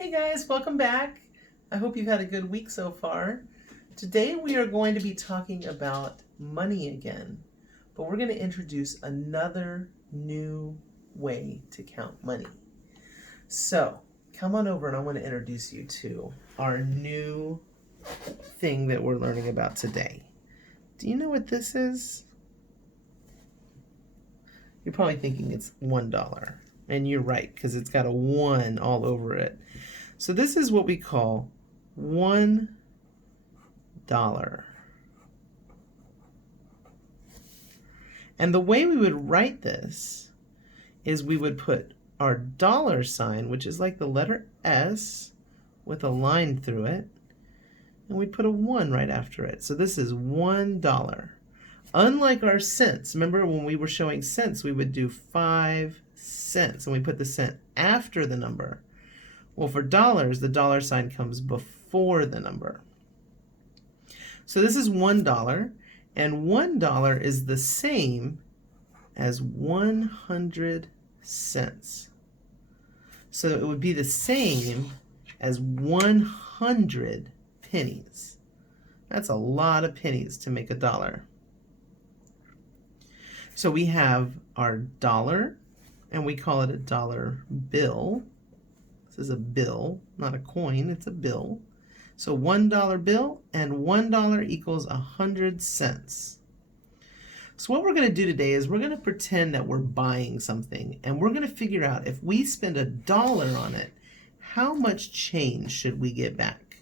Hey guys, welcome back. I hope you've had a good week so far. Today we are going to be talking about money again, but we're going to introduce another new way to count money. So come on over and I want to introduce you to our new thing that we're learning about today. Do you know what this is? You're probably thinking it's $1. And you're right, because it's got a 1 all over it. So this is what we call $1. And the way we would write this is we would put our dollar sign, which is like the letter S with a line through it, and we put a 1 right after it. So this is $1. Unlike our cents, remember when we were showing cents, we would do 5 cents, and we put the cent after the number. Well, for dollars, the dollar sign comes before the number. So this is $1, and $1 is the same as 100 cents. So it would be the same as 100 pennies. That's a lot of pennies to make a dollar. So we have our dollar, and we call it a dollar bill. This is a bill, not a coin, it's a bill. So $1 bill and $1 equals 100 cents. So what we're going to do today is we're going to pretend that we're buying something, and we're going to figure out if we spend $1 on it, how much change should we get back?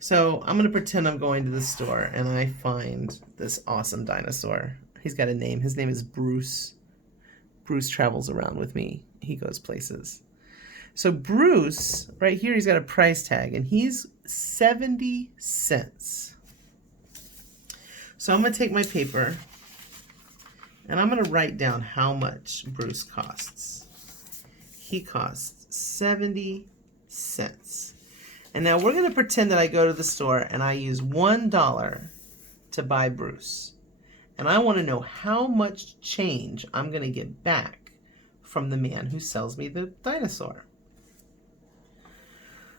So I'm going to pretend I'm going to the store and I find this awesome dinosaur. He's got a name. His name is Bruce. Bruce travels around with me. He goes places. So Bruce, right here, he's got a price tag, and he's 70 cents. So I'm going to take my paper, and I'm going to write down how much Bruce costs. He costs 70 cents. And now we're going to pretend that I go to the store, and I use $1 to buy Bruce. And I want to know how much change I'm going to get back from the man who sells me the dinosaur.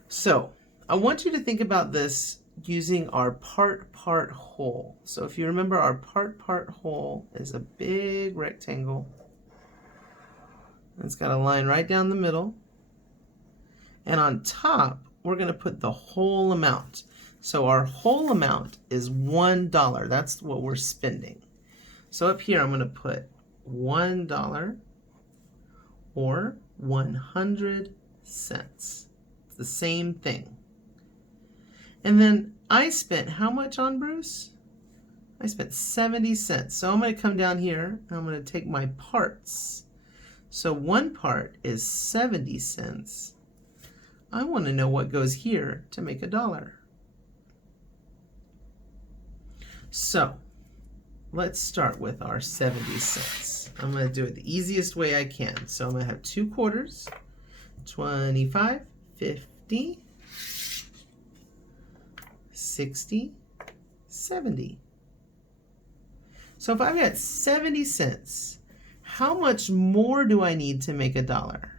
So I want you to think about this using our part whole. So if you remember, our part whole is a big rectangle. It's got a line right down the middle. And on top, we're going to put the whole amount. So our whole amount is $1. That's what we're spending. So up here, I'm going to put $1 or 100 cents. It's the same thing. And then I spent how much on Bruce? I spent 70 cents. So I'm going to come down here and I'm going to take my parts. So one part is 70 cents. I want to know what goes here to make $1. So let's start with our 70 cents. I'm going to do it the easiest way I can. So I'm going to have 2 quarters, 25, 50, 60, 70. So if I've got 70 cents, how much more do I need to make $1?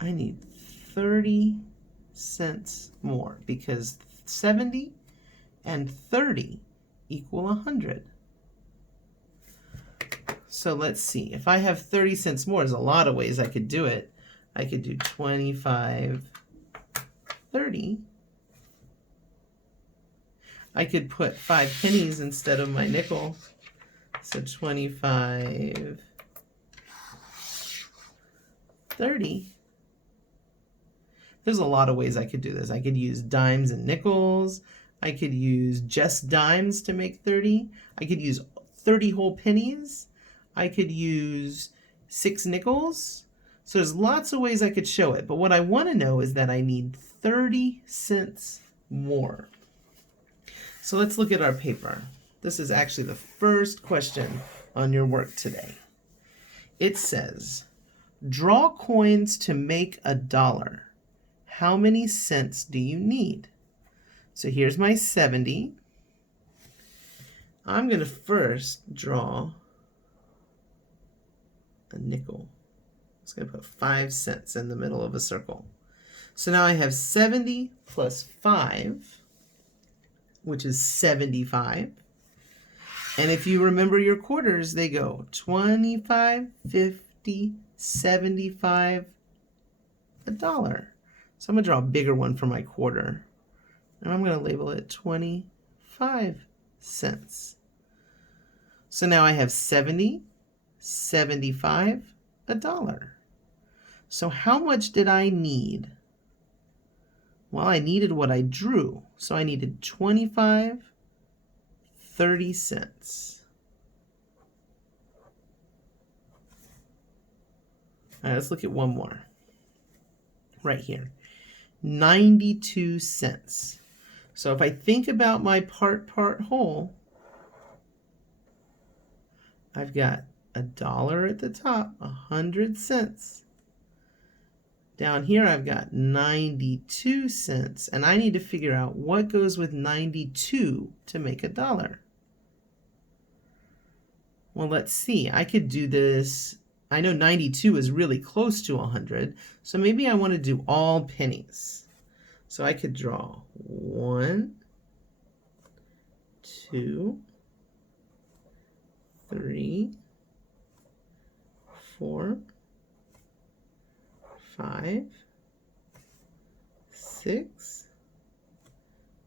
I need 30 cents more, because 70 and 30 equal 100. So let's see. If I have 30 cents more, there's a lot of ways I could do it. I could do 25, 30. I could put 5 pennies instead of my nickel. So 25, 30. There's a lot of ways I could do this. I could use dimes and nickels. I could use just dimes to make 30. I could use 30 whole pennies. I could use 6 nickels. So there's lots of ways I could show it. But what I want to know is that I need 30 cents more. So let's look at our paper. This is actually the first question on your work today. It says, draw coins to make $1. How many cents do you need? So here's my 70. I'm going to first draw a nickel. It's going to put 5 cents in the middle of a circle. So now I have 70 plus 5, which is 75. And if you remember your quarters, they go 25, 50, 75, $1. So I'm going to draw a bigger one for my quarter. And I'm going to label it 25 cents. So now I have 70, 75, $1. So how much did I need? Well, I needed what I drew. So I needed 25, 30 cents. All right, let's look at one more. Right here. 92 cents. So if I think about my part whole, I've got $1 at the top, 100 cents. Down here I've got 92 cents, and I need to figure out what goes with 92 to make $1. Well, let's see. I could do this. I know 92 is really close to 100, so maybe I want to do all pennies. So I could draw 1, 2, 3, 4, 5, 6,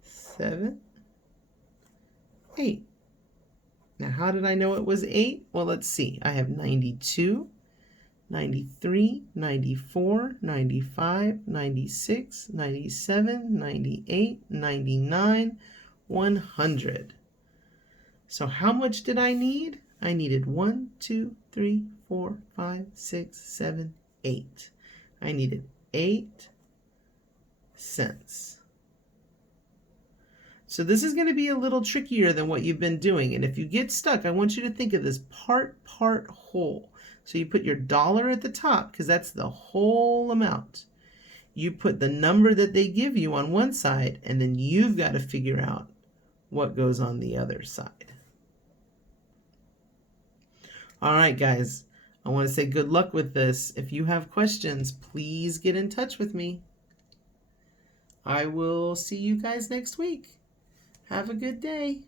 7, 8. Now, how did I know it was 8? Well, let's see. I have 92, 93, 94, 95, 96, 97, 98, 99, 100. So how much did I need? I needed 1, 2, 3, 4, 5, 6, 7, 8. I needed 8 cents. So this is going to be a little trickier than what you've been doing. And if you get stuck, I want you to think of this part whole. So you put your dollar at the top because that's the whole amount. You put the number that they give you on one side, and then you've got to figure out what goes on the other side. All right, guys, I want to say good luck with this. If you have questions, please get in touch with me. I will see you guys next week. Have a good day.